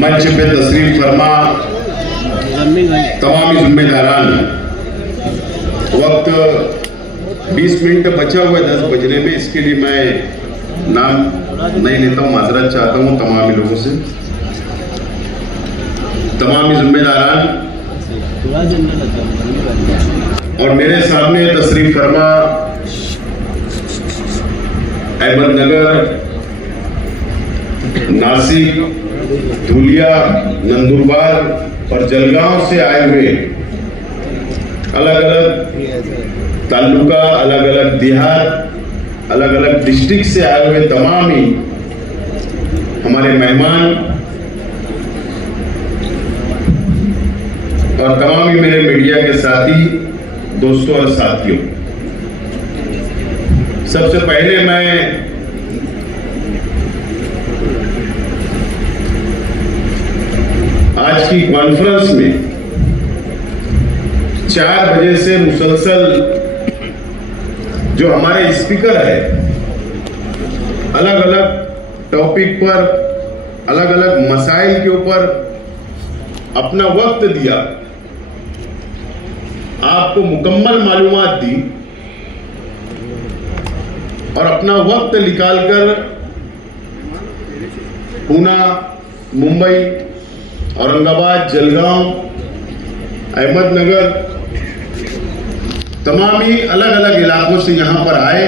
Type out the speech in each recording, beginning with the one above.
मंच पे तशरीफ फरमा तमाम जिम्मेदारान, वक्त 20 मिनट बचा हुआ है 10 बजने में, इसके लिए मैं नाम नहीं लेता हूँ, माजरत चाहता हूँ तमाम लोगों से। तमाम जिम्मेदारान और मेरे सामने तशरीफ फरमा अहमदनगर, नासिक, धुलिया, नंदुरबार और जलगांव से आए हुए अलग अलग तालुका, अलग अलग देहात, अलग अलग डिस्ट्रिक्ट से आए हुए तमाम ही हमारे मेहमान और तमाम ही मेरे मीडिया के साथी दोस्तों और साथियों, सबसे पहले मैं आज की कॉन्फ्रेंस में 4 बजे से मुसलसल जो हमारे स्पीकर है अलग अलग टॉपिक पर, अलग अलग मसाइल के ऊपर अपना वक्त दिया, आपको मुकम्मल मालूमात दी और अपना वक्त निकालकर पूना, मुंबई, औरंगाबाद, जलगांव, अहमदनगर, तमाम ही अलग अलग इलाकों से यहां पर आए,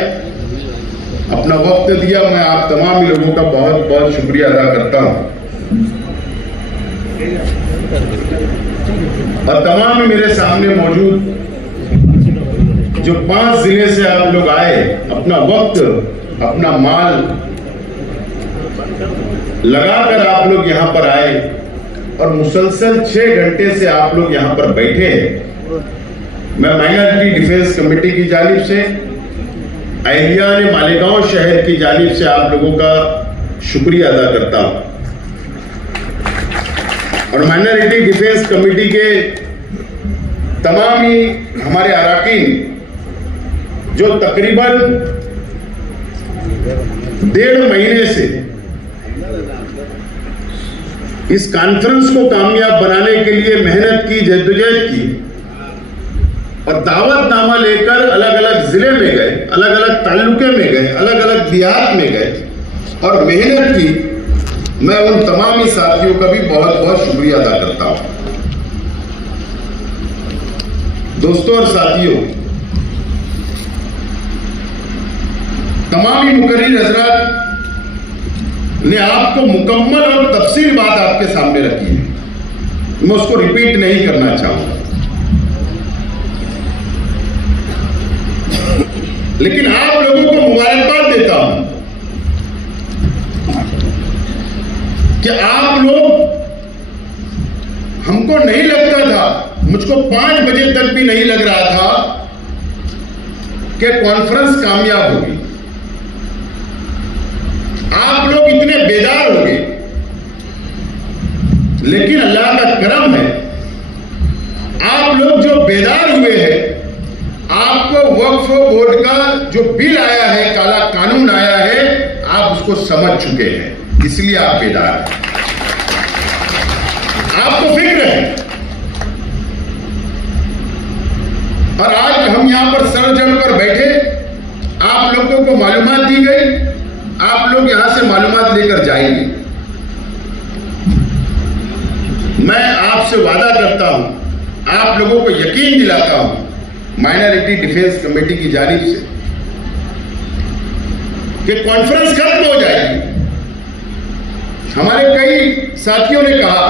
अपना वक्त दिया। मैं आप तमाम ही लोगों का बहुत बहुत शुक्रिया अदा करता हूं और तमाम ही मेरे सामने मौजूद जो 5 जिले से आप लोग आए, अपना वक्त, अपना माल लगाकर आप लोग यहां पर आए और मुसलसल 6 घंटे से आप लोग यहां पर बैठे हैं। मैं माइनॉरिटी डिफेंस कमेटी की जानिब से, अहलियान मालेगांव शहर की जानिब से आप लोगों का शुक्रिया अदा करता हूं और माइनॉरिटी डिफेंस कमेटी के तमाम ही हमारे अराकीन जो तकरीबन 1.5 महीने से इस कॉन्फ्रेंस को कामयाब बनाने के लिए मेहनत की, जद्दोजहद की और दावतनामा लेकर अलग अलग जिले में गए, अलग अलग ताल्लुके में गए, अलग अलग देहात में गए और मेहनत की, मैं उन तमाम ही साथियों का भी बहुत बहुत शुक्रिया अदा करता हूं। दोस्तों और साथियों, तमाम ही मुकर्रिर हजरात ने आपको मुकम्मल और तफसील बात आपके सामने रखी है, मैं उसको रिपीट नहीं करना चाहूंगा, लेकिन आप लोगों को मुबारकबाद देता हूं कि आप लोग, हमको नहीं लगता था, मुझको 5 बजे तक भी नहीं लग रहा था कि कॉन्फ्रेंस कामयाब होगी। आप लोग इतने बेदार हो गए, लेकिन अल्लाह का करम है, आप लोग जो बेदार हुए हैं, आपको वक्फ बोर्ड का जो बिल आया है, काला कानून आया है, आप उसको समझ चुके हैं, इसलिए आप बेदार हैं, आपको फिक्र है। और आज हम यहां पर सर जमकर बैठे, आप लोगों को मालूमात दी गई, आप लोग यहां से मालूमात लेकर जाएंगे। मैं आपसे वादा करता हूं, आप लोगों को यकीन दिलाता हूं माइनॉरिटी डिफेंस कमेटी की जानिब से कि कॉन्फ्रेंस खत्म हो जाएगी। हमारे कई साथियों ने कहा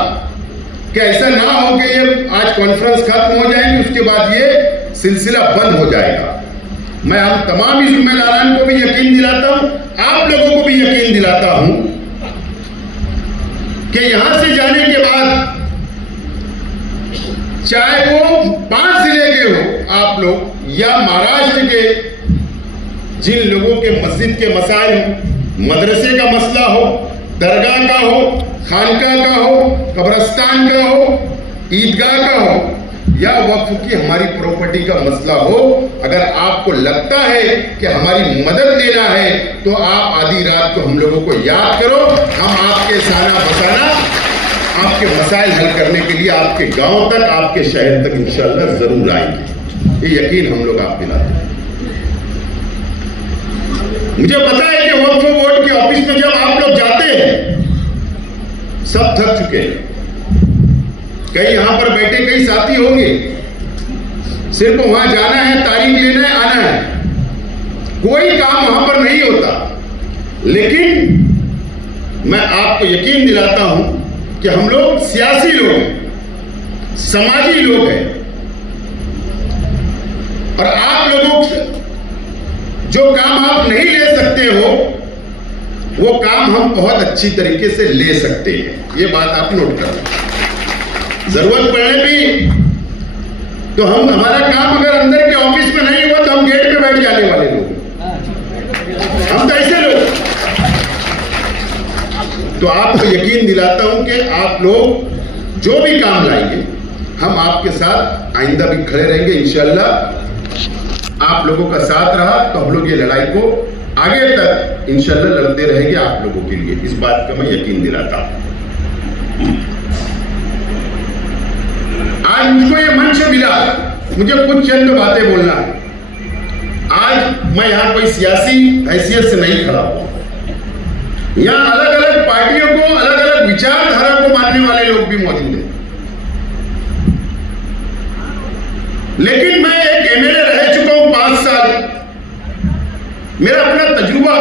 कि ऐसा ना हो कि ये आज कॉन्फ्रेंस खत्म हो जाएगी, उसके बाद ये सिलसिला बंद हो जाएगा। मैं हम तमाम ही जिम्मेदारान को भी यकीन दिलाता हूं, आप लोगों को भी यकीन दिलाता हूं कि यहां से जाने के बाद, चाहे वो 5 जिले के हो आप लोग, या महाराष्ट्र के जिन लोगों के मस्जिद के मसाइल हो, मदरसे का मसला हो, दरगाह का हो, खानका का हो, कब्रस्तान का हो, ईदगाह का हो, या वक्फ की हमारी प्रॉपर्टी का मसला हो, अगर आपको लगता है कि हमारी मदद लेना है तो आप आधी रात को हम लोगों को याद करो। हम आपके साना बसाना, आपके मसाइल हल करने के लिए आपके गांव तक, आपके शहर तक इंशाअल्लाह जरूर आएंगे। ये यकीन हम लोग आप दिलाते हैं। मुझे पता है कि वक्फ बोर्ड के ऑफिस में जब आप लोग जाते हैं सब थक चुके हैं। कई यहां पर बैठे कई साथी होंगे, सिर्फ वहां जाना है, तारीख लेना है, आना है, कोई काम वहां पर नहीं होता। लेकिन मैं आपको यकीन दिलाता हूं कि हम लोग सियासी लोग हैं, समाजी लोग हैं, और आप लोगों से जो काम आप नहीं ले सकते हो वो काम हम बहुत अच्छी तरीके से ले सकते हैं। ये बात आप नोट कर लें। जरूरत पड़ने भी तो हमारा काम अगर अंदर के ऑफिस में नहीं हुआ तो हम गेट पे बैठ जाने वाले लोग, हम तो ऐसे लोग। तो आपको यकीन दिलाता हूं कि आप लोग जो भी काम लाएंगे हम आपके साथ आइंदा भी खड़े रहेंगे इंशाअल्लाह। आप लोगों का साथ रहा तो हम लोग ये लड़ाई को आगे तक इंशाअल्लाह लड़ते रहेंगे आप लोगों के लिए, इस बात का मैं यकीन दिलाता हूं। आज मुझको ये मंच मिला, मुझे कुछ चंद बातें बोलना है। आज मैं यहां कोई सियासी हैसियत से नहीं खड़ा हुआ, यहां अलग अलग पार्टियों को, अलग अलग विचारधारा को मानने वाले लोग भी मौजूद हैं। लेकिन मैं एक एमएलए रह चुका हूं 5 साल, मेरा अपना तजुर्बा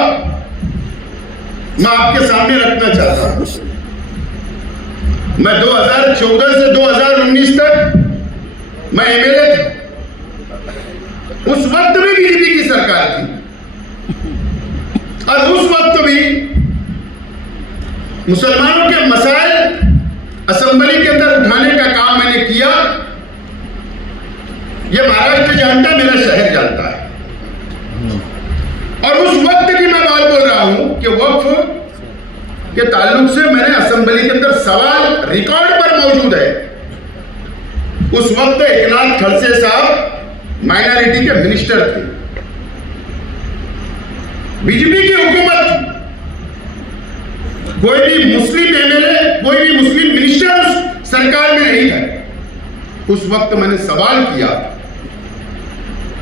मैं आपके सामने रखना चाहता हूं। मैं 2014 से 2019 तक मैं एमएलए था। उस वक्त भी बीजेपी की सरकार थी और उस वक्त भी मुसलमानों के मसाइल असेंबली के अंदर उठाने का काम मैंने किया। यह महाराष्ट्र जानता, मेरा शहर जानता है। और उस वक्त की मैं बात बोल रहा हूं कि वक्फ के ताल्लुक से मैंने असेंबली के अंदर सवाल रिकॉर्ड पर मौजूद है। उस वक्त एकनाथ खड़से साहब माइनॉरिटी के मिनिस्टर थे, बीजेपी की हुकूमत, कोई भी मुस्लिम एमएलए, कोई भी मुस्लिम मिनिस्टर उस सरकार में नहीं था। उस वक्त मैंने सवाल किया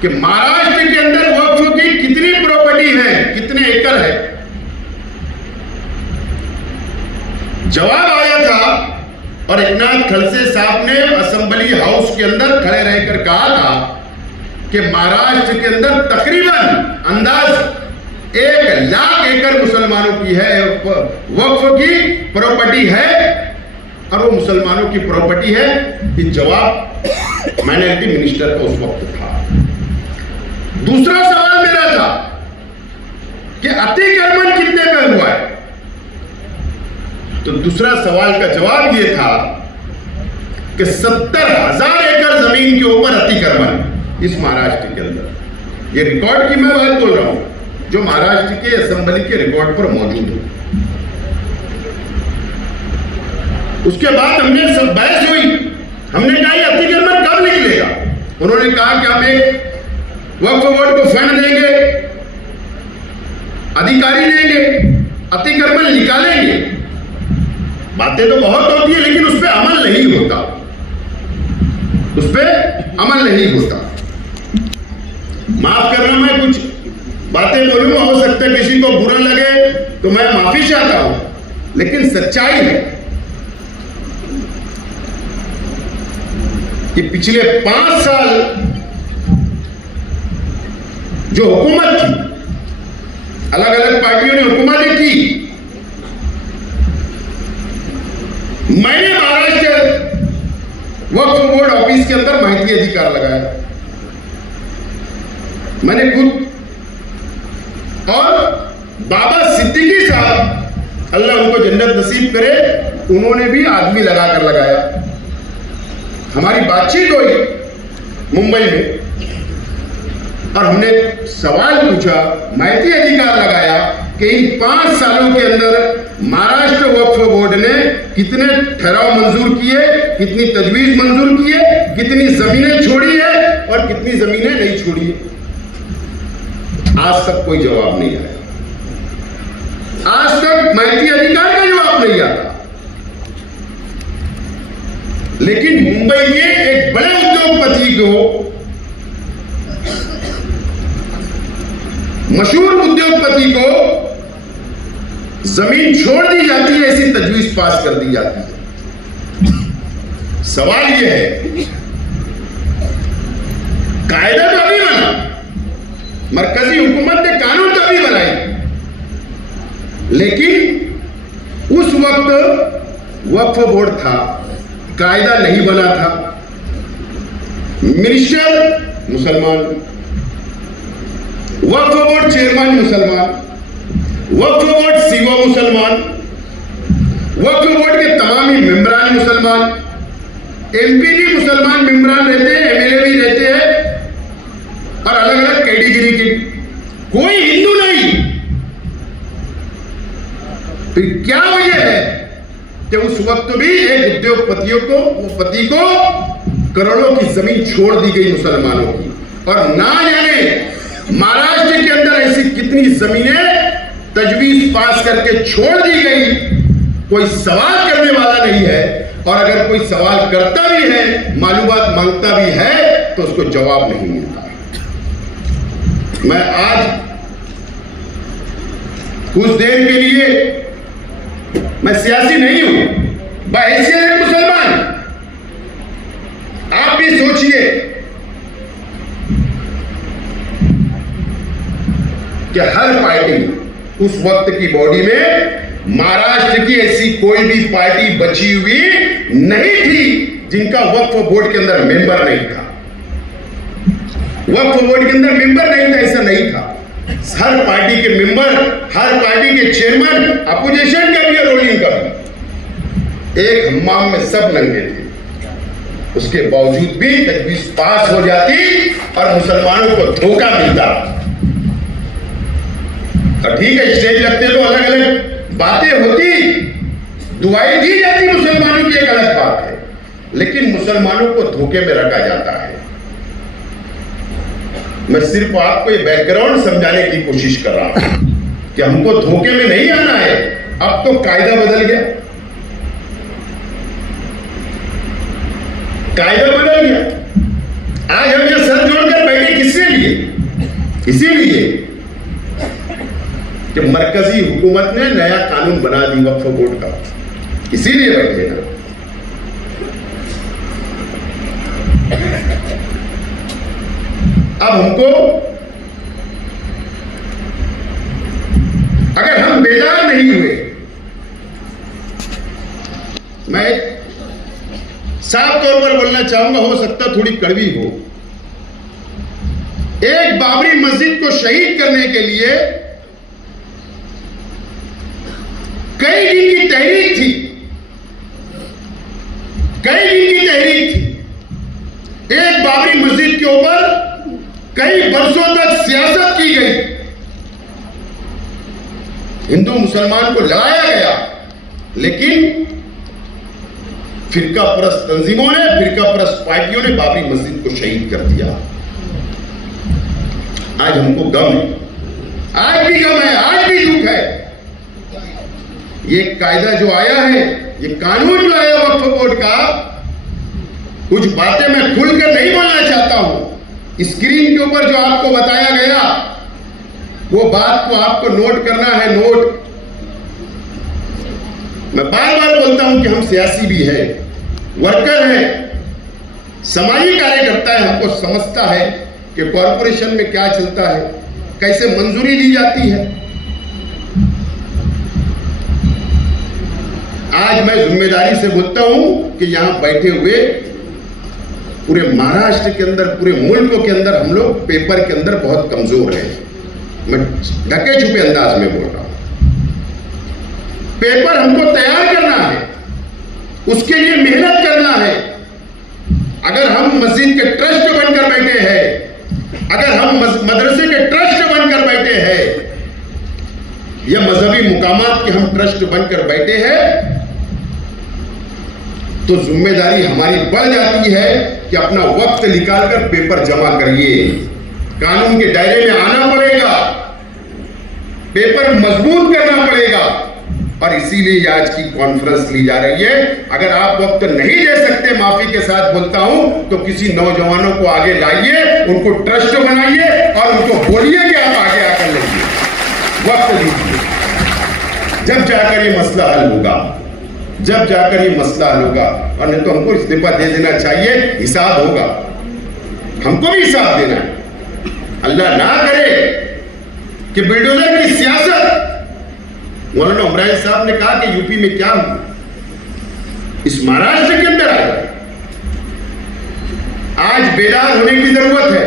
कि महाराष्ट्र के अंदर वक्फ की कितनी प्रॉपर्टी है, कितने एकड़ है। जवाब आया था और एकनाथ खड़से साहब ने असेंबली हाउस के अंदर खड़े रहकर कहा था कि महाराष्ट्र के अंदर तकरीबन अंदाज 1 लाख एकड़ मुसलमानों की है, वक्फ की प्रॉपर्टी है और वो मुसलमानों की प्रॉपर्टी है। ये जवाब माइनॉरिटी मिनिस्टर का उस वक्त था। दूसरा सवाल मेरा था कि अतिक्रमण कितने पे हुआ है, तो दूसरा सवाल का जवाब यह था कि 70,000 एकड़ जमीन के ऊपर अतिक्रमण इस महाराष्ट्र के अंदर। ये रिकॉर्ड की मैं बात बोल रहा हूं, जो महाराष्ट्र के असेंबली के रिकॉर्ड पर मौजूद है। उसके बाद हमने सब बहस हुई, हमने कहा ये अतिक्रमण कब निकलेगा। उन्होंने कहा कि हम एक वक्फ बोर्ड को फंड देंगे, अधिकारी देंगे, अतिक्रमण निकालेंगे। बातें तो बहुत होती है लेकिन उस पर अमल नहीं होता, उस पर अमल नहीं होता। माफ करना, मैं कुछ बातें बोलूंगा, हो सकता है किसी को बुरा लगे तो मैं माफी चाहता हूं, लेकिन सच्चाई है कि पिछले 5 साल जो हुकूमत थी, अलग अलग पार्टियों ने हुकूमतें की, मैंने महाराष्ट्र वक्फ बोर्ड ऑफिस के अंदर माहिती अधिकार लगाया, मैंने खुद। और बाबा सिद्दीकी साहब, अल्लाह उनको जन्नत नसीब करे, उन्होंने भी आदमी लगाकर लगाया। हमारी बातचीत हुई मुंबई में और हमने सवाल पूछा, माहिती अधिकार लगाया कि इन 5 सालों के अंदर महाराष्ट्र वक्फ बोर्ड ने कितने ठहराव मंजूर किए, कितनी तजवीज मंजूर किए, कितनी जमीनें छोड़ी है और कितनी जमीनें नहीं छोड़ी है, आज तक कोई जवाब नहीं आया। आज तक माहिती अधिकार का जवाब नहीं आता। लेकिन मुंबई में एक बड़े उद्योगपति को, मशहूर उद्योगपति को जमीन छोड़ दी जाती है, ऐसी तजवीज पास कर दी जाती है। सवाल यह है, कायदा तो अभी बना, मरकजी हुकूमत ने कानून तो अभी बनाई, लेकिन उस वक्त वक्फ बोर्ड था, कायदा नहीं बना था। मिनिस्टर मुसलमान, वक्फ बोर्ड चेयरमैन मुसलमान, वक्फ बोर्ड सीओ मुसलमान, वक्फ बोर्ड के तमाम ही मेंबरान मुसलमान, एमपी भी मुसलमान मेंबरान रहते हैं, एमएलए भी रहते हैं, और अलग अलग कैटेगरी के, कोई हिंदू नहीं। फिर क्या वजह है कि उस वक्त भी एक उद्योगपतियों को, पति को करोड़ों की जमीन छोड़ दी गई मुसलमानों की, और ना जाने महाराष्ट्र के अंदर ऐसी कितनी जमीनें तजवीज पास करके छोड़ दी गई, कोई सवाल करने वाला नहीं है। और अगर कोई सवाल करता भी है, मालूमात मांगता भी है, तो उसको जवाब नहीं मिलता। मैं आज कुछ देर के लिए, मैं सियासी नहीं हूं, बहैसियत मुसलमान, आप भी सोचिए कि हर पार्टी उस वक्त की बॉडी में, महाराष्ट्र की ऐसी कोई भी पार्टी बची हुई नहीं थी जिनका वक्फ बोर्ड के अंदर मेंबर नहीं था। वक्फ बोर्ड के अंदर मेंबर नहीं था, ऐसा नहीं था। हर पार्टी के मेंबर, हर पार्टी के चेयरमैन, अपोजिशन का भी और रूलिंग का भी, एक हम्माम में सब नंगे थे। उसके बावजूद भी तजवीज पास हो जाती और मुसलमानों को धोखा मिलता। और ठीक है, स्टेज लगते तो अलग अलग बातें होती, दुआएं दी जाती मुसलमानों की, एक अलग बात है, लेकिन मुसलमानों को धोखे में रखा जाता है। मैं सिर्फ आपको ये बैकग्राउंड समझाने की कोशिश कर रहा हूं कि हमको धोखे में नहीं आना है। अब तो कायदा बदल गया, कायदा बदल गया। आज हम ये सर जोड़कर बैठे किसके लिए? इसीलिए कि मरकजी हुकूमत ने नया कानून बना दी वक्फ बोर्ड का, इसीलिए बैठे ना। अब हमको, अगर हम बेजार नहीं हुए, मैं साफ तौर पर बोलना चाहूंगा, हो सकता थोड़ी कड़वी हो, एक बाबरी मस्जिद को शहीद करने के लिए कई दिन की तहरीक थी, कई दिन की तहरीक थी। एक बाबरी मस्जिद के ऊपर कई वर्षों तक सियासत की गई, हिंदू मुसलमान को लड़ाया गया, लेकिन फिरका परस्त तंजीमों ने, फिरका परस्त पार्टियों ने बाबरी मस्जिद को शहीद कर दिया। आज हमको गम है, आज भी गम है, आज भी दुख है। ये कायदा जो आया है, ये कानून जो आया वक्फ बोर्ड का, कुछ बातें मैं खुलकर नहीं बोलना चाहता हूं। स्क्रीन के ऊपर जो आपको बताया गया, वो बात को आपको नोट करना है, नोट। मैं बार बार बोलता हूं कि हम सियासी भी है, वर्कर है, समाजी कार्यकर्ता है, हमको समझता है कि कॉरपोरेशन में क्या चलता है, कैसे मंजूरी दी जाती है। आज मैं जिम्मेदारी से बोलता हूं कि यहां बैठे हुए पूरे महाराष्ट्र के अंदर, पूरे मुल्क के अंदर हम लोग पेपर के अंदर बहुत कमजोर हैं। मैं ढके छुपे अंदाज में बोल रहा हूं। पेपर हमको तैयार करना है, उसके लिए मेहनत करना है। अगर हम मस्जिद के ट्रस्ट बनकर बैठे हैं, अगर हम मदरसे के ट्रस्ट बनकर बैठे हैं, या मजहबी मुकामात के हम ट्रस्ट बनकर बैठे हैं, तो जिम्मेदारी हमारी बढ़ जाती है कि अपना वक्त निकालकर पेपर जमा करिए, कानून के दायरे में आना पड़ेगा, पेपर मजबूत करना पड़ेगा। और इसीलिए आज की कॉन्फ्रेंस ली जा रही है। अगर आप वक्त नहीं दे सकते, माफी के साथ बोलता हूं, तो किसी नौजवानों को आगे लाइए, उनको ट्रस्ट बनाइए और उनको बोलिए कि आप आगे आकर लेंगे, वक्त दीजिए। जब जाकर ये मसला हल होगा, जब जाकर ये मसला हल होगा। और नहीं तो हमको इस्तीफा दे देना चाहिए, हिसाब होगा, हमको भी हिसाब देना है। अल्लाह ना करे कि बुलडोजर की सियासत, मौलाना उमरान साहब ने कहा कि यूपी में क्या हुआ, इस महाराष्ट्र के अंदर आ गए। आज बेदार होने की जरूरत है।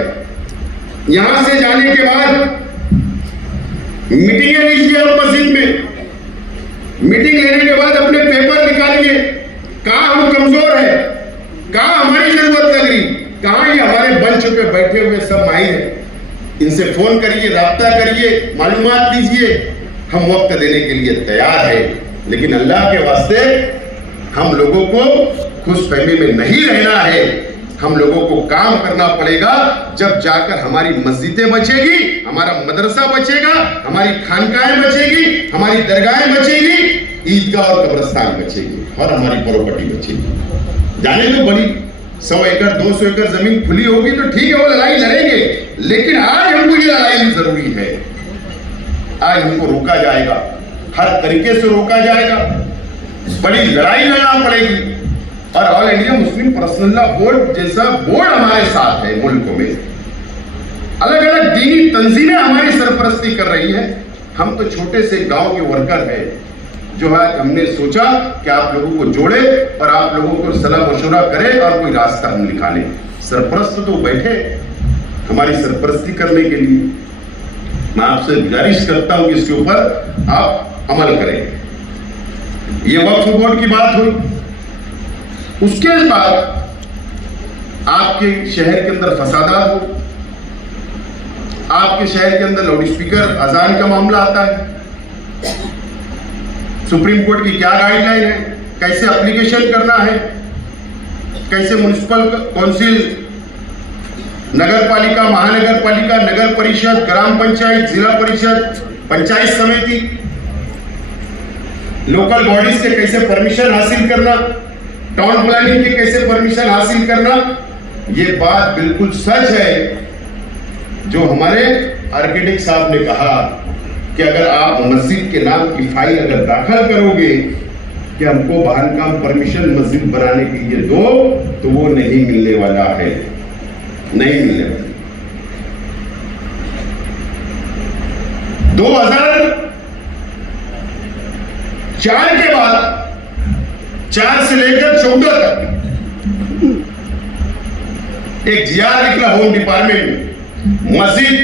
यहां से जाने के बाद मीटिंगें लीजिए आप मस्जिद में, मीटिंग लेने के बाद अपने पेपर निकालिए, कहां हम कमजोर है, कहां हमारी जरूरत लग रही, कहां ये हमारे मंच पे बैठे हुए सब माहिर है, इनसे फोन करिए, राब्ता करिए, मालूमात लीजिए। हम वक्त देने के लिए तैयार है, लेकिन अल्लाह के वास्ते हम लोगों को खुशफहमी में नहीं रहना है। हम लोगों को काम करना पड़ेगा, जब जाकर हमारी मस्जिदें बचेगी, हमारा मदरसा बचेगा, हमारी खानकाहें बचेगी, हमारी दरगाहें बचेगी, ईदगाह और कब्रिस्तान बचेगी और हमारी प्रॉपर्टी बचेगी। जाने तो बड़ी 100 एकड़ 200 एकड़ जमीन खुली होगी तो ठीक है, वो लड़ाई लड़ेंगे, लेकिन आज हमको ये लड़ाई जरूरी है। आज हमको रोका जाएगा, हर तरीके से रोका जाएगा, बड़ी लड़ाई लड़ना पड़ेगी। और all India Muslim personal law board जैसा बोर्ड हमारे साथ है मुल्क में, अलग अलग दीनी तंजीमें हमारी सरपरस्ती कर रही है। हम तो छोटे से गांव के वर्कर हैं, जो है हमने सोचा कि आप लोगों को जोड़े और आप लोगों को सलाह मशवरा करें और कोई रास्ता हम निकालें। सरपरस्त तो बैठे हमारी सरपरस्ती करने के लिए। मैं आपसे गुजारिश करता हूं कि इसके ऊपर आप अमल करें। ये वक्फ बोर्ड की बात हुई। उसके बाद आपके शहर के अंदर फसादात हो, आपके शहर के अंदर लाउड स्पीकर अजान का मामला आता है। सुप्रीम कोर्ट की क्या गाइडलाइन है, कैसे एप्लीकेशन करना है, कैसे म्युनिसिपल काउंसिल, नगर पालिका, महानगर पालिका, नगर परिषद, ग्राम पंचायत, जिला परिषद, पंचायत समिति, लोकल बॉडीज से कैसे परमिशन हासिल करना, टाउन प्लानिंग के कैसे परमिशन हासिल करना। ये बात बिल्कुल सच है जो हमारे आर्किटेक्ट साहब ने कहा कि अगर आप मस्जिद के नाम की फाइल अगर दाखिल करोगे कि हमको बांधकाम परमिशन मस्जिद बनाने के लिए दो, तो वो नहीं मिलने वाला है, नहीं मिलने वाला। 2004 के बाद 4 से लेकर 14 तक एक जीआर निकला होम डिपार्टमेंट में, मस्जिद,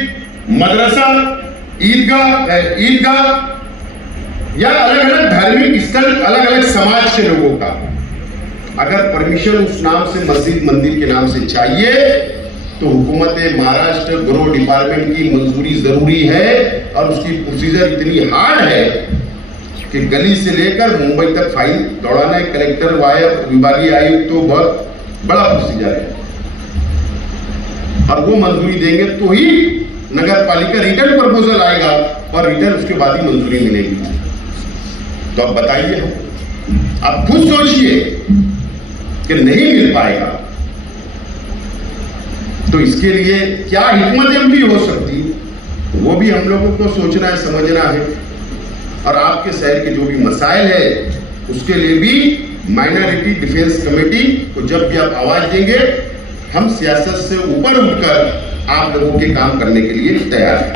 मदरसा, ईदगाह या अलग अलग धार्मिक स्थल, अलग अलग समाज के लोगों का अगर परमिशन उस नाम से मस्जिद मंदिर के नाम से चाहिए तो हुकूमत महाराष्ट्र गृह डिपार्टमेंट की मंजूरी जरूरी है। और उसकी प्रोसीजर इतनी हार्ड है कि गली से लेकर मुंबई तक फाइल दौड़ाना है, कलेक्टर वायर विभागीय आयुक्त, तो बहुत बड़ा प्रोसीजर है। और वो मंजूरी देंगे तो ही नगर पालिका रिटर्न प्रपोजल आएगा और रिटर्न उसके बाद ही मंजूरी मिलेगी। तो अब बताइए, आप खुद सोचिए कि नहीं मिल पाएगा तो इसके लिए क्या हिकमत अमली हो सकती, वो भी हम लोगों को सोचना है, समझना है। और आपके शहर के जो भी मसाइल है उसके लिए भी माइनॉरिटी डिफेंस कमेटी को जब भी आप आवाज देंगे, हम सियासत से ऊपर उठकर आप लोगों के काम करने के लिए तैयार हैं।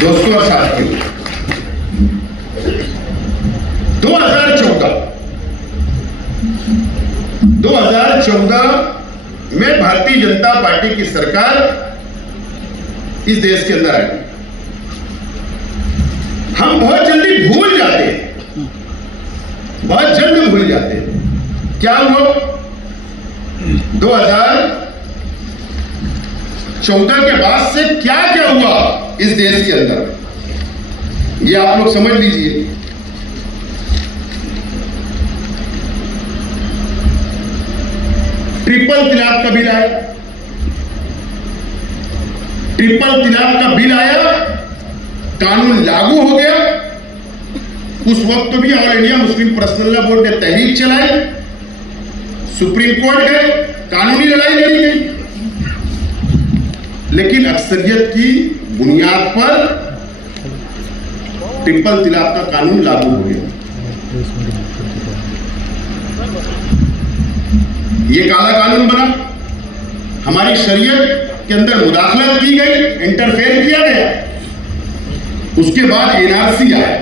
दोस्तों और साथियों, 2014 में भारतीय जनता पार्टी की सरकार इस देश के अंदर आई। हम बहुत जल्दी भूल जाते हैं, बहुत जल्द भूल जाते हैं। क्या हुआ 2014 के बाद से, क्या क्या हुआ इस देश के अंदर, ये आप लोग समझ लीजिए। ट्रिपल तलाक का बिल आया, ट्रिपल तलाक का बिल आया, कानून लागू हो गया। उस वक्त भी all India Muslim personal law board ने तहरीक चलाई, सुप्रीम कोर्ट गए, कानूनी लड़ाई लड़ी गई, लेकिन अक्सरियत की बुनियाद पर ट्रिपल तलाक का कानून लागू हो गया। ये काला कानून बना, हमारी शरीयत के अंदर मुदाखलत की गई, इंटरफेयर किया गया। उसके बाद एनआरसी आया,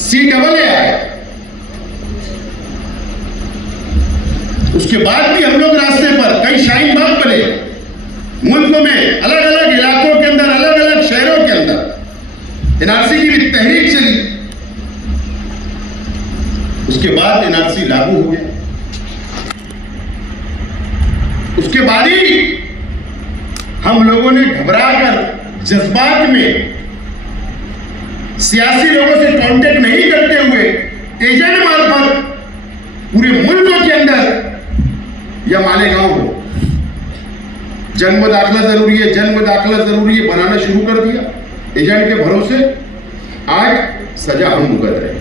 CAA आया, उसके बाद भी हम लोग रास्ते पर कई शाहीन बाग बने, मुल्क में अलग अलग इलाकों के अंदर, अलग अलग शहरों के अंदर एनआरसी की भी तहरीक चली। उसके बाद एनआरसी लागू हो गया। उसके बाद ही हम लोगों ने घबराकर जज्बात में सियासी लोगों से कांटेक्ट नहीं करते हुए एजेंट मार्फत पूरे मुल्क के अंदर या मालेगांव हो जन्म दाखला जरूरी है, जन्म दाखला जरूरी है बनाना शुरू कर दिया। एजेंट के भरोसे आज सजा हम भुगत रहे।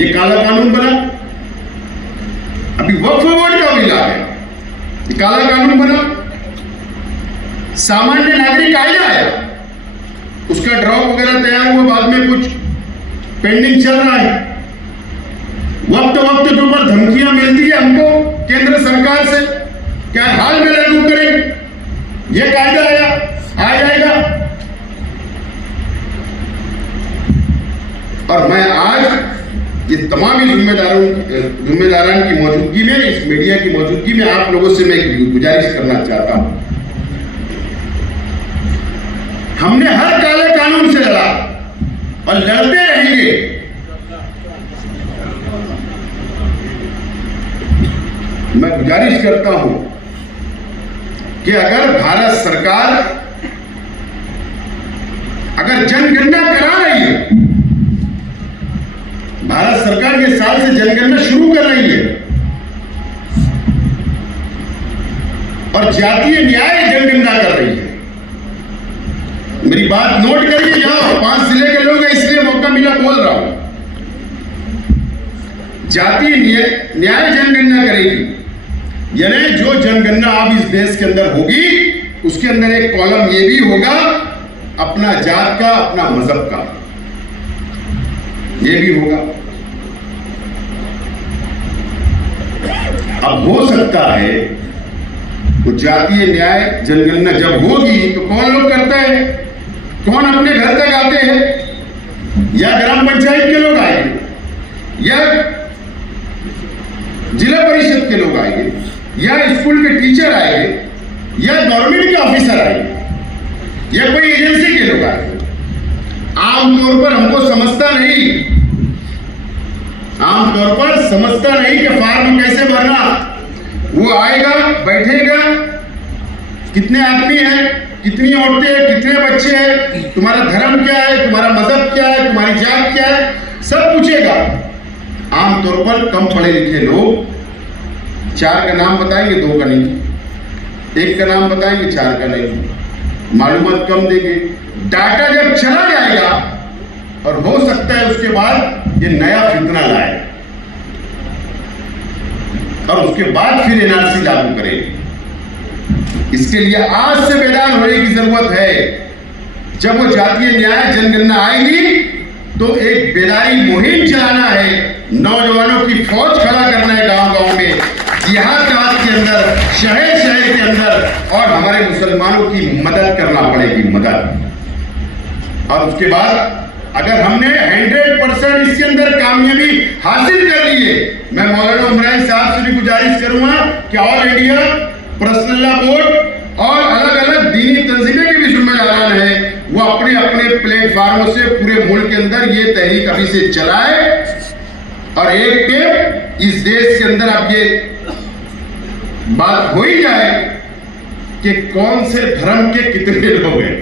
ये काला कानून बना। अभी वक्फ बोर्ड का बिल आ गया, ये काला कानून बना। सामान्य नागरिक कायदा आया, उसका ड्रॉप वगैरह तैयार हुआ, बाद में कुछ पेंडिंग चल रहा है। वक्त वक्त के ऊपर धमकियां मिलती है हमको केंद्र सरकार से, क्या हाल में लागू करेंगे, ये कायदा आया आ जाएगा। और मैं आज ये तमाम जिम्मेदारान की मौजूदगी में, इस मीडिया की मौजूदगी में आप लोगों से मैं एक गुजारिश करना चाहता हूं। हमने हर काले कानून से लड़ा और लड़ते रहेंगे। मैं गुजारिश करता हूं कि अगर भारत सरकार अगर जनगणना करा रही है, भारत सरकार ये साल से जनगणना शुरू कर रही है और जातीय न्याय जनगणना कर रही है। मेरी बात नोट करिए, यहां 5 जिले के लोग हैं इसलिए मौका मिला बोल रहा हूं। जातीय न्याय जनगणना करेगी, यानी जो जनगणना अब इस देश के अंदर होगी उसके अंदर एक कॉलम ये भी होगा अपना जात का, अपना मजहब का, ये भी होगा। अब हो सकता है तो जातीय न्याय जनगणना जब होगी तो कौन लोग करता है, कौन अपने घर तक आते हैं, या ग्राम पंचायत के लोग आएंगे, या जिला परिषद के लोग आएंगे, या स्कूल के टीचर आएंगे, या गवर्नमेंट के ऑफिसर आएंगे, या कोई एजेंसी के लोग आएंगे। आमतौर पर हमको समझता नहीं, आमतौर पर समझता नहीं कि फॉर्म कैसे भरना। वो आएगा, बैठेगा, कितने आदमी हैं, कितनी औरतें हैं, कितने बच्चे हैं, तुम्हारा धर्म क्या है, तुम्हारा मजहब क्या है, तुम्हारी जात क्या है, सब पूछेगा। आमतौर पर कम पढ़े लिखे लोग 4 का नाम बताएंगे, 2 का नहीं, 1 का नाम बताएंगे, 4 का नहीं, मालूमात कम देंगे। डाटा जब चला जाएगा और हो सकता है उसके बाद ये नया फितना लाए और उसके बाद फिर एनआरसी लागू करेगी। इसके लिए आज से बेदार होने की जरूरत है। जब वो जातीय न्याय जनगणना आएगी तो एक बेदारी मुहिम चलाना है, नौजवानों की फौज खड़ा करना है गांव-गांव में, देहात के अंदर, शहर के अंदर, और हमारे मुसलमानों की मदद करना पड़ेगी, मदद। और उसके बाद अगर हमने 100% इसके अंदर कामयाबी हासिल कर ली है, मैं मौलाना उमरान साहब से भी गुजारिश करूंगा कि all India personal law board और अलग अलग दीनी तंजीमें के भी जिम्मेदारान हैं, वो अपने अपने प्लेटफार्मों से पूरे मुल्क के अंदर ये तहरीक अभी से चलाए और एक टेप इस देश के अंदर अब ये बात हो ही जाए कि कौन से धर्म के कितने लोग हैं।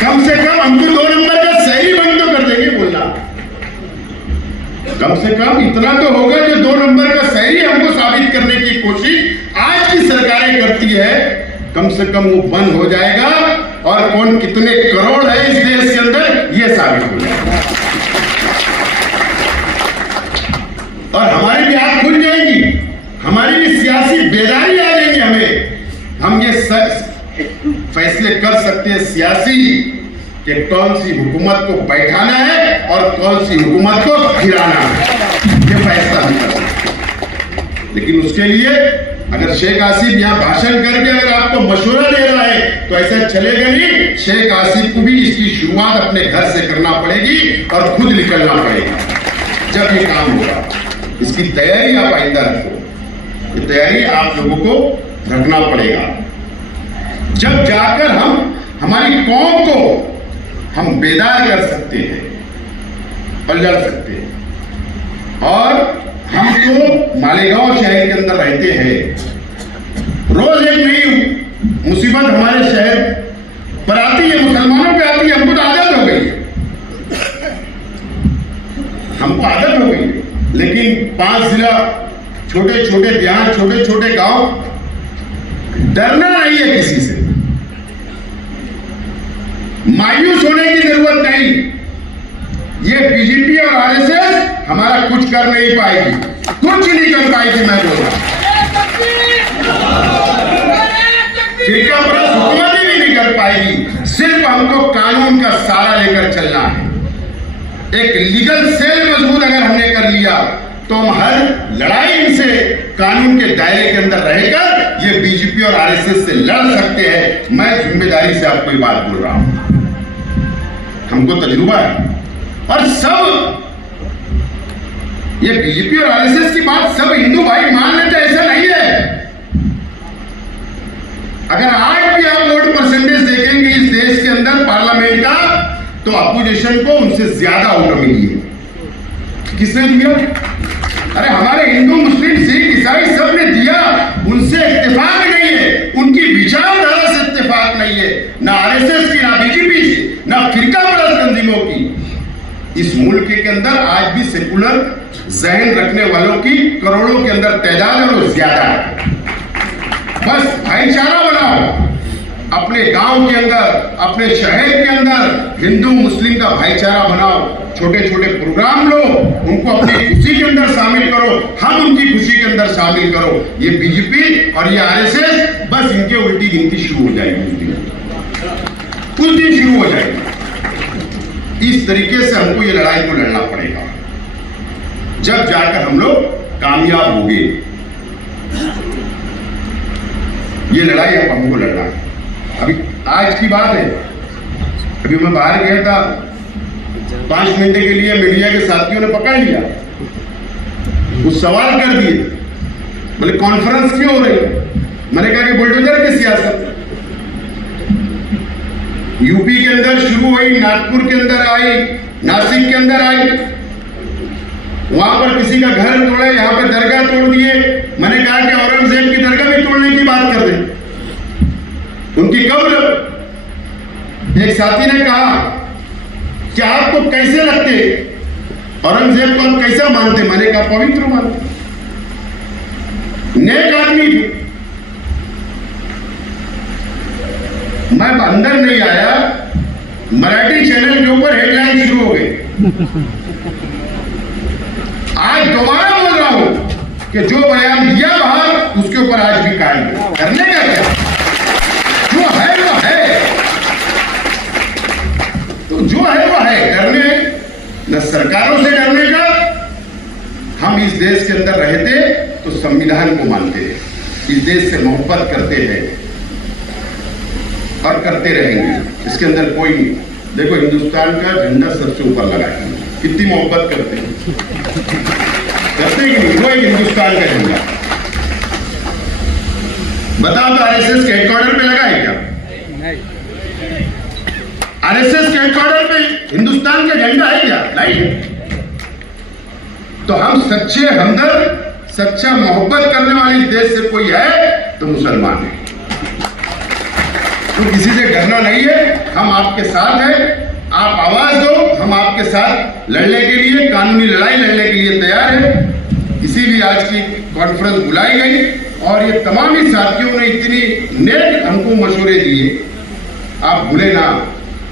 कम से कम हमको 2 नंबर का सही बंद तो कर देंगे बोलना। कम से कम इतना तो होगा जो 2 नंबर का सही हमको साबित करने की कोशिश आज की सरकारें करती है, कम से कम वो बंद हो जाएगा और कौन कितने करोड़ है इस देश के अंदर ये साबित हो जाएगा और हमारी भी आंख खुल जाएगी, हमारी भी सियासी बेदारी आ जाएगी। हम ये फैसले कर सकते हैं सियासी कि कौन सी हुकूमत को बैठाना है और कौन सी हुकूमत को गिराना है, ये फैसला हम कर सकते हैं। लेकिन उसके लिए अगर शेख आसिफ यहाँ भाषण करके अगर आपको मशवरा दे रहा है तो ऐसा चलेगा नहीं। शेख आसिफ को भी इसकी शुरुआत अपने घर से करना पड़ेगी और खुद निकलना पड़ेगा जब ये काम होगा। इसकी तैयारी आप आइंदा रखो, ये तैयारी आप लोगों को रखना पड़ेगा, जब जाकर हम हमारी कौम को हम बेदार कर सकते हैं और लड़ सकते हैं। और हम तो मालेगांव शहर के अंदर रहते हैं, रोज एक नई मुसीबत हमारे शहर पर आती है, मुसलमानों पे आती है, हमको तो आदत हो गई है, हमको आदत हो गई है। लेकिन 5 जिला, छोटे छोटे देहात, छोटे छोटे गांव, डरना नहीं है किसी से, मायूस होने की जरूरत नहीं। ये बीजेपी और आरएसएस हमारा कुछ कर नहीं पाएगी, कुछ नहीं कर पाएगी। मैं बोल रहा फिरका परस्त हुकूमत भी नहीं कर पाएगी। सिर्फ हमको कानून का सहारा लेकर चलना है। एक लीगल सेल मजबूत अगर हमने कर लिया तो हम हर लड़ाई इनसे कानून के दायरे के अंदर रहकर ये बीजेपी और आरएसएस से लड़ सकते हैं। मैं जिम्मेदारी से आपको ये बात बोल रहा हूं, हमको तजुर्बा है। और सब ये बीजेपी और आरएसएस की बात सब हिंदू भाई मान लेते, ऐसा नहीं है। अगर आज भी आप वोट परसेंटेज देखेंगे इस देश के अंदर पार्लियामेंट का, तो अपोजिशन को उनसे ज्यादा वोट मिली है। किसने दिया? अरे हमारे हिंदू, मुस्लिम, सिख, ईसाई सब ने दिया, उनसे इत्तेफाक नहीं है, उनकी विचारधारा से इत्तेफाक नहीं है, ना आरएसएस की, ना बीजेपी से, ना फिरका परस्त तंजीमों की। इस मुल्क के अंदर आज भी सेकुलर जहन रखने वालों की करोड़ों के अंदर तादाद है और ज्यादा है। बस भाईचारा बनाओ अपने गांव के अंदर, अपने शहर के अंदर हिंदू मुस्लिम का भाईचारा बनाओ, छोटे छोटे प्रोग्राम लो, उनको अपनी खुशी के अंदर शामिल करो, हम उनकी खुशी के अंदर शामिल करो। ये बीजेपी और ये आरएसएस बस इनके उल्टी गिनती शुरू हो जाएगी, उस दिन शुरू हो जाएगी। इस तरीके से हमको ये लड़ाई को लड़ना पड़ेगा, जब जाकर हम लोग कामयाब होंगे। ये लड़ाई अब हमको लड़ना है। अभी आज की बात है, अभी मैं बाहर गया था, 5 घंटे के लिए मीडिया के साथियों ने पकड़ लिया, कुछ सवाल कर दिए, बोले कॉन्फ्रेंस क्यों हो रही है? मैंने कहा कि बुलडोजर की सियासत यूपी के अंदर शुरू हुई, नागपुर के अंदर आई, नासिक के अंदर आई, वहां पर किसी का घर तोड़े, यहां पर दरगाह तोड़ दिए। मैंने कहा कि औरंगजेब की दरगाह भी तोड़ने की बात कर दें, उनकी कब्र। एक साथी ने कहा कि आपको कैसे लगते, औरंगजेब को आप कैसा मानते? मैंने कहा पवित्र मानते, नेक आदमी थे। मैं अंदर नहीं आया, मराठी चैनल के ऊपर हेडलाइन शुरू हो गई। आज दोबारा बोल रहा हूं कि जो बयान दिया बाहर, उसके ऊपर आज भी कायम करने का क्या, जो है वो है, तो जो है वो है। डरने न सरकारों से डरने का, हम इस देश के अंदर रहते तो संविधान को मानते हैं, इस देश से मोहब्बत करते हैं और करते रहेंगे। इसके अंदर कोई नहीं। देखो हिंदुस्तान का झंडा सबसे ऊपर लगा है, कितनी मोहब्बत करते हैं, करते कि नहीं? वो हिंदुस्तान का झंडा। बताओ तो आरएसएस के हेडक्वार्टर पे लगा है क्या? आरएसएस के हेडक्वार्टर पे हिंदुस्तान का झंडा है क्या? नहीं है। तो हम सच्चे हमदर्द, सच्चा मोहब्बत करने वाले देश से कोई है तो मुसलमान है। तो किसी से डरना नहीं है, हम आपके साथ हैं। आप आवाज दो, हम आपके साथ लड़ने के लिए, कानूनी लड़ाई लड़ने के लिए तैयार हैं। इसीलिए आज की कॉन्फ्रेंस बुलाई गई और ये तमाम ही साथियों ने इतनी नेक हमको मशवरे दिए। आप भूले ना,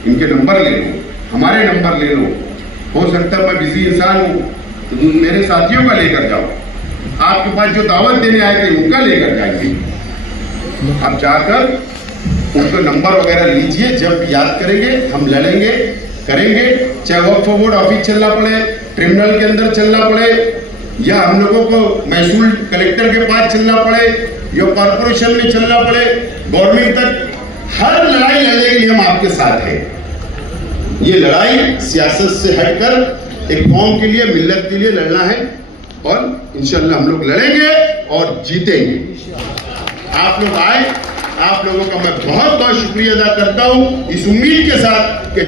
इनके नंबर ले लो, हमारे नंबर ले लो। हो सकता है मैं बिजी इंसान हूं तो मेरे साथियों का लेकर जाओ, आपके पास जो दावत देने आए थे उनका लेकर जाएंगे। आप जाकर उनको नंबर वगैरह लीजिए, जब याद करेंगे हम लड़ेंगे, करेंगे, चाहे वक्फ बोर्ड ऑफिस चलना पड़े, ट्रिब्यूनल के अंदर चलना पड़े, या हम लोगों को महसूल कलेक्टर के पास चलना पड़े, या कॉर्पोरेशन में चलना पड़े, गवर्नमेंट तक, हर लड़ाई लड़ने के लिए हम आपके साथ हैं। ये लड़ाई सियासत से हटकर एक कौम के लिए, मिल्लत के लिए लड़ना है और इंशाअल्लाह हम लोग लड़ेंगे और जीतेंगे। आप लोग आए, आप लोगों का मैं बहुत बहुत शुक्रिया अदा करता हूं, इस उम्मीद के साथ कि